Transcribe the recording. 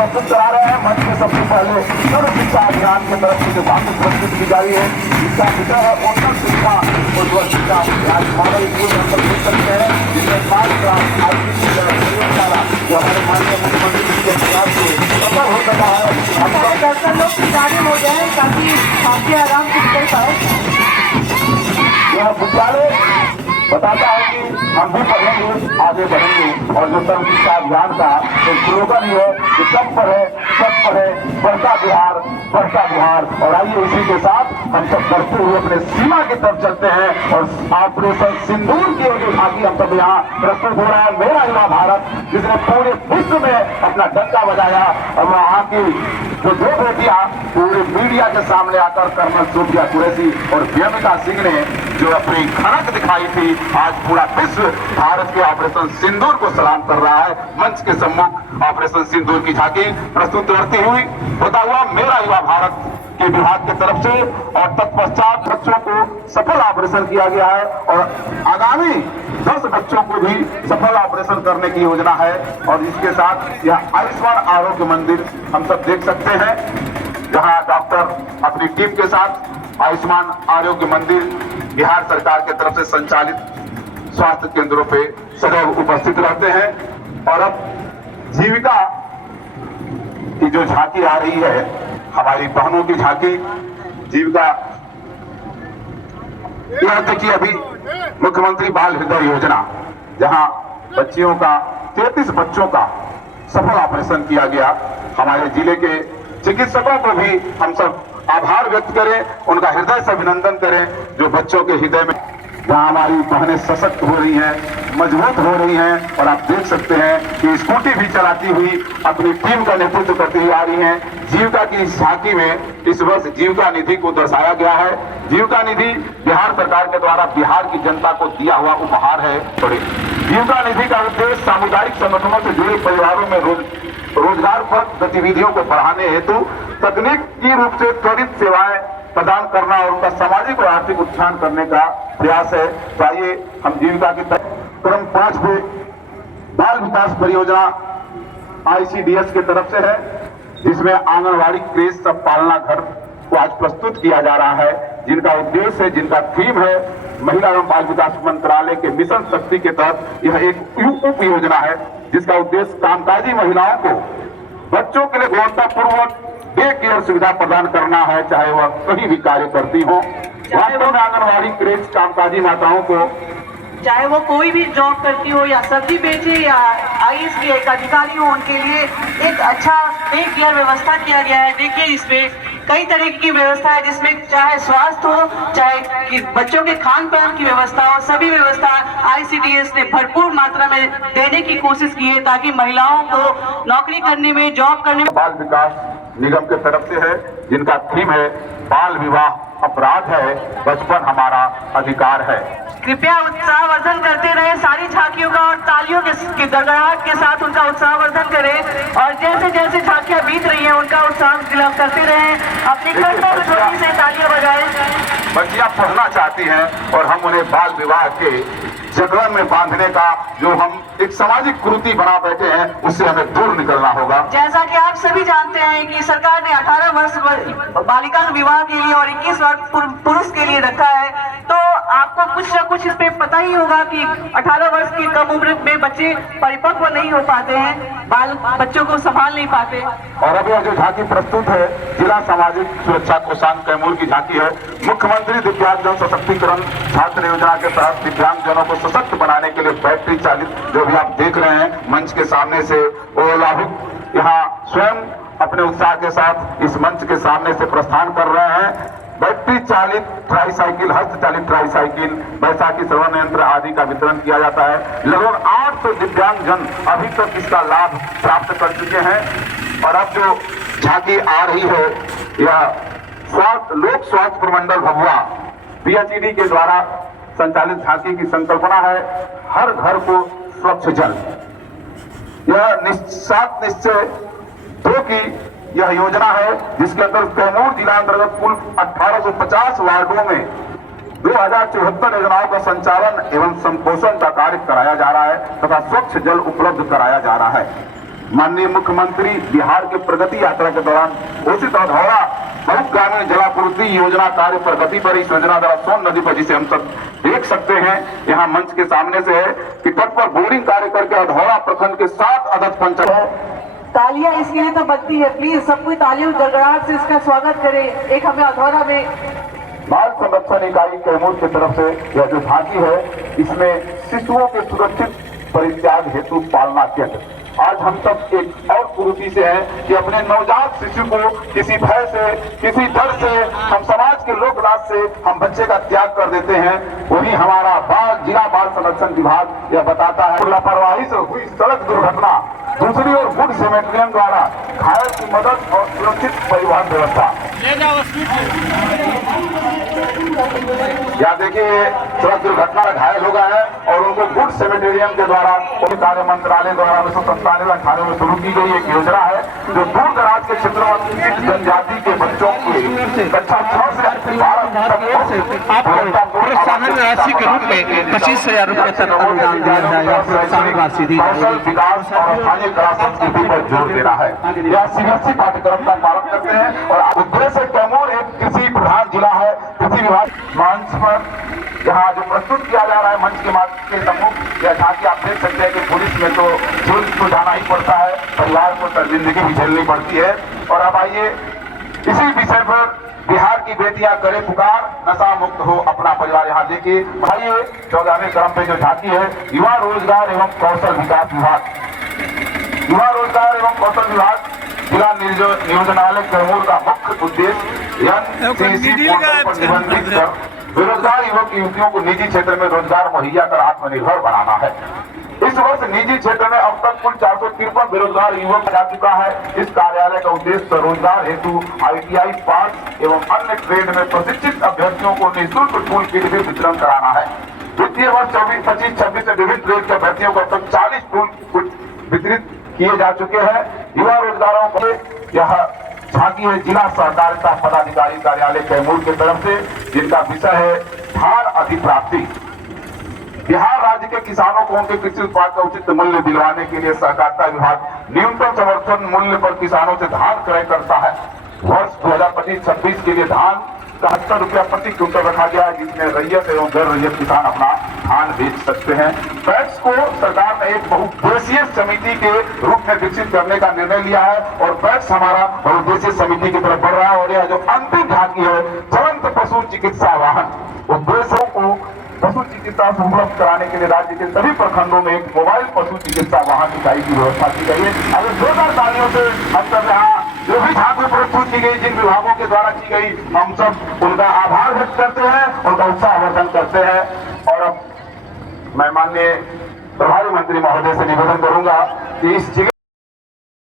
प्रस्तुत करा रहे हैं। मंच में सबसे पहले सर्व शिक्षा अभियान की तरफ से जो भाषण प्रस्तुत की जा रही है, इसका विषय है उन्नत शिक्षा उज्ज्वल शिक्षा। आज मॉडल स्कूल हम सब देख सकते हैं, जिसमें 5 क्लास आईसीटी प्रयोगशाला जो हमारे माननीय मुख्यमंत्री जी के प्रयास से सफल हो सका है। हम दर्शक लोग किताबें हो जाए ताकि काफी आराम से निकल पाए। यह विद्यालय बताता है कि हम भी पढ़ेंगे, आगे बढ़ेंगे। और जो सर्व शिक्षा अभियान का तो स्लोगन ही है कि सब पढ़े बढ़ता बिहार, बढ़ता बिहार। और आइए इसी के साथ हम सब बढ़ते हुए अपने सीमा की तरफ चलते हैं और ऑपरेशन सिंदूर की जो झांकी हम सब यहाँ प्रस्तुत हो रहा है। मेरा युवा भारत, जिसने पूरे विश्व में अपना डंका बजाया और वहाँ की जो दो बेटियां पूरे मीडिया के सामने आकर कर्नल सोफिया कुरैशी और व्यमिका सिंह ने जो अपनी खनक दिखाई थी, आज पूरा विश्व भारत के ऑपरेशन सिंदूर को सलाम कर रहा है। मंच के सम्मुख ऑपरेशन सिंदूर की झांकी प्रस्तुत करती हुई होता हुआ मेरा युवा भारत के विभाग की तरफ से और तत्पश्चात बच्चों को सफल ऑपरेशन किया गया है और आगामी 10 बच्चों को भी सफल ऑपरेशन करने की योजना है। और इसके साथ यह आयुष्मान आरोग्य मंदिर हम सब देख सकते हैं, जहां डॉक्टर अपनी टीम के साथ आयुष्मान आरोग्य मंदिर बिहार सरकार की तरफ से संचालित स्वास्थ्य केंद्रों पे सदैव उपस्थित रहते हैं। और अब जीविका की जो झांकी आ रही है, हमारी बहनों की झांकी जीविका, यह देखिए अभी मुख्यमंत्री बाल हृदय योजना, जहां बच्चियों का 33 बच्चों का सफल ऑपरेशन किया गया। हमारे जिले के चिकित्सकों को भी हम सब आभार व्यक्त करें, उनका हृदय से अभिनंदन करें, जो बच्चों के हृदय में जहां हमारी बहनें सशक्त हो रही हैं, मजबूत हो रही हैं। और आप देख सकते हैं कि स्कूटी भी चलाती हुई अपनी टीम का नेतृत्व करती हुई आ रही हैं। जीविका की इस झांकी में इस वर्ष जीविका निधि को दर्शाया गया है। जीविका निधि बिहार सरकार के द्वारा बिहार की जनता को दिया हुआ उपहार है। जीविका निधि का उद्देश्य सामुदायिक संगठनों से जुड़े परिवारों में रोजगार पर गतिविधियों को बढ़ाने हेतु तकनीकी रूप से त्वरित सेवाएं प्रदान करना और उनका सामाजिक और आर्थिक उत्थान करने का प्रयास है। तो आइए हम जीविका की क्रम 5 पे बाल विकास परियोजना ICDS की तरफ से है, जिसमें आंगनवाड़ी क्रेच सब पालना घर को आज प्रस्तुत किया जा रहा है, जिनका उद्देश्य है, जिनका थीम है महिला एवं बाल विकास मंत्रालय के मिशन शक्ति के तहत यह एक उप योजना है, जिसका उद्देश्य कामकाजी महिलाओं को बच्चों के लिए गुणवत्तापूर्वक डे केयर सुविधा प्रदान करना है, चाहे वह कहीं भी कार्य करती हो। वास्तव में आंगनवाड़ी क्रेच कामकाजी माताओं को, चाहे वो कोई भी जॉब करती हो या सब्जी बेचे या IAS की एक अधिकारी हो, उनके लिए एक अच्छा डे केयर व्यवस्था किया गया है। देखिए इसमें कई तरह की व्यवस्था है, जिसमें चाहे स्वास्थ्य हो, चाहे बच्चों के खान पान की व्यवस्था हो, सभी व्यवस्था ICDS ने भरपूर मात्रा में देने की कोशिश की है, ताकि महिलाओं को नौकरी करने में, जॉब करने में। बाल विकास निगम के तरफ से है, जिनका थीम है बाल विवाह अपराध है, बचपन हमारा अधिकार है। कृपया उत्साहवर्धन करते रहे सारी झांकियों का और तालियों के गड़गड़ाहट के साथ उनका उत्साहवर्धन करें। और जैसे जैसे झांकियां बीत रही हैं, उनका उत्साह दिलाव करते रहें। अपनी कंठों छोटी से तालियां बजाएं। बच्चियां पढ़ना चाहती हैं और हम उन्हें बाल विवाह के जगरण में बांधने का जो हम एक सामाजिक कुरीति बना बैठे हैं, उससे हमें दूर निकलना होगा। जैसा कि आप सभी जानते हैं कि सरकार ने 18 वर्ष बालिका विवाह के लिए और 21 वर्ष पुरुष के लिए रखा है, तो आपको कुछ न कुछ इस पे पता ही होगा कि 18 वर्ष की कम उम्र में बच्चे परिपक्व नहीं हो पाते हैं, बच्चों को संभाल नहीं पाते। और अब यह जो झांकी प्रस्तुत है, जिला सामाजिक सुरक्षा कोषांग कैमूर की झांकी है। मुख्यमंत्री दिव्यांगजन सशक्तिकरण छात्र योजना के तहत दिव्यांगजनों को सशक्त बनाने के लिए बैटरी चालित, जो भी आप देख रहे हैं मंच के सामने से, वो लाभुक यहाँ स्वयं अपने उत्साह के साथ इस मंच के सामने से प्रस्थान कर रहे हैं। बैटरी चालित ट्राईसाइकिल, हस्त चालित ट्राईसाइकिल, बैसाखी श्रवण यंत्र आदि का वितरण किया जाता है। लगभग 800 दिव्यांगजन अभी तक इसका लाभ प्राप्त कर चुके हैं। और अब जो झांकी आ रही है, यह लोक स्वास्थ्य प्रमंडल भभुआ PHED के द्वारा संचालित झांकी की संकल्पना है हर घर को स्वच्छ जल। यह 7 निश्चय 2 की यह योजना है, जिसके अंतर्गत कैमूर जिला अंतर्गत कुल 1850 वार्डों में 2074 योजनाओं का संचालन एवं संपोषण का कार्य कराया जा रहा है तथा स्वच्छ जल उपलब्ध कराया जा रहा है। माननीय मुख्यमंत्री बिहार के प्रगति यात्रा के दौरान घोषित अधौरा बहुत ग्रामीण जलापूर्ति योजना कार्य प्रगति पर इस योजना द्वारा सोन नदी पर, जिसे हम सब देख सकते हैं यहाँ मंच के सामने से है कि तट पर बोरिंग कार्य करके अधौरा प्रखंड के 7 अदद पंचायत। तालियां इसके लिए तो बनती है, प्लीज सब कोई तालियों गड़गड़ाहट से इसका स्वागत करे। एक हमें अधौरा में बाल संरक्षण इकाई कैमूर की तरफ से यह जो झांकी है, इसमें शिशुओं के सुरक्षित परित्याग हेतु पालना केंद्र। आज हम सब एक और कुरीति से हैं कि अपने नवजात शिशु को किसी भय से, किसी डर से, हम समाज के लोकलाज से हम बच्चे का त्याग कर देते हैं। वही हमारा जिला बाल संरक्षण विभाग यह बताता है, लापरवाही से हुई सड़क दुर्घटना, दूसरी ओर गुड सेमेट्रियन द्वारा घायल की मदद और सुरक्षित परिवहन व्यवस्था। या देखिए, सड़क दुर्घटना में घायल हो गए हैं और उनको गुड सेमेटेरियम के द्वारा कार्य मंत्रालय द्वारा 1997 में शुरू की गई एक योजना है जो दूर दराज के क्षेत्रों में जनजाति के बच्चों की कक्षा 6 से 12 तक प्रोत्साहन राशि के रूप में 25,000 रुपए तक अनुदान दिया जाएगा। प्रोत्साहन राशि दी कौशल विकास और स्थानीय कला संस्कृति पर जोर देना है। यह सीबीएसई पाठ्यक्रम का पालन करते हैं और उद्देश्य कैमूर एक कृषि प्रधान जिला है। कृषि विभाग मंच पर यहाँ जो प्रस्तुत किया जा रहा है, मंच के माध्यम के सम्मुख यह झांकी आप देख सकते हैं कि पुलिस में तो जेल तो जाना ही पड़ता है, परिवार को शर्मिंदगी भी झेलनी पड़ती है। और अब आइए इसी विषय पर बिहार की बेटियां करे पुकार, नशा मुक्त हो अपना परिवार। यहाँ देखिए भाई 14वें क्रम पे जो झांकी है, युवा रोजगार एवं कौशल विकास विभाग। युवा रोजगार एवं कौशल विभाग जिला नियोजनालय कैमूर का मुख्य उद्देश्य निबंधित कर बेरोजगार युवक युवतियों को निजी क्षेत्र में रोजगार मुहैया कर आत्मनिर्भर बनाना है। इस वर्ष निजी क्षेत्र में अब तक कुल 453 बेरोजगार युवक जा चुका है। इस कार्यालय का उद्देश्य रोजगार हेतु ITI पास एवं अन्य ट्रेड में प्रशिक्षित अभ्यर्थियों को निःशुल्क टूल किट भी वितरण कराना है। वित्तीय वर्ष 24-25-26 से विभिन्न ट्रेड के अभ्यर्थियों को अब तक 40 टूल किट वितरित किए जा चुके हैं। युवा रोजगारों को यह झांकी है जिला सहकारिता पदाधिकारी कार्यालय कैमूर की तरफ से, जिनका विषय है धान अधिप्राप्ति। बिहार राज्य के किसानों को उनके कृषि उत्पाद का उचित मूल्य दिलवाने के लिए सहकारिता विभाग न्यूनतम समर्थन मूल्य पर किसानों से धान क्रय करता है। वर्ष 2025-26 के लिए धान 71 रुपया प्रति क्विंटल रखा गया है, जिसमें रैयत एवं गैर रैयत किसान अपना धान बेच सकते हैं। पैक्स को सरकार ने एक बहुउद्देशीय समिति के रूप में विकसित करने का निर्णय लिया है और पैक्स हमारा बहुउद्देशीय समिति की तरफ बढ़ रहा है। और यह जो अंतिम झांकी है, चलंत पशु चिकित्सा वाहन, उद्देश्यों को पशु चिकित्सा उपलब्ध कराने के लिए राज्य के सभी प्रखंडों में एक मोबाइल पशु चिकित्सा वाहन इकाई की व्यवस्था की गई है। अगर 2,000 तालियों से हम सब यहाँ जो भी झांकी प्रस्तुत की गई, जिन विभागों के द्वारा की गई, हम सब उनका आभार व्यक्त करते हैं, उनका उत्साहवर्धन करते हैं। और अब मैं माननीय प्रभारी मंत्री महोदय से निवेदन करूंगा कि इस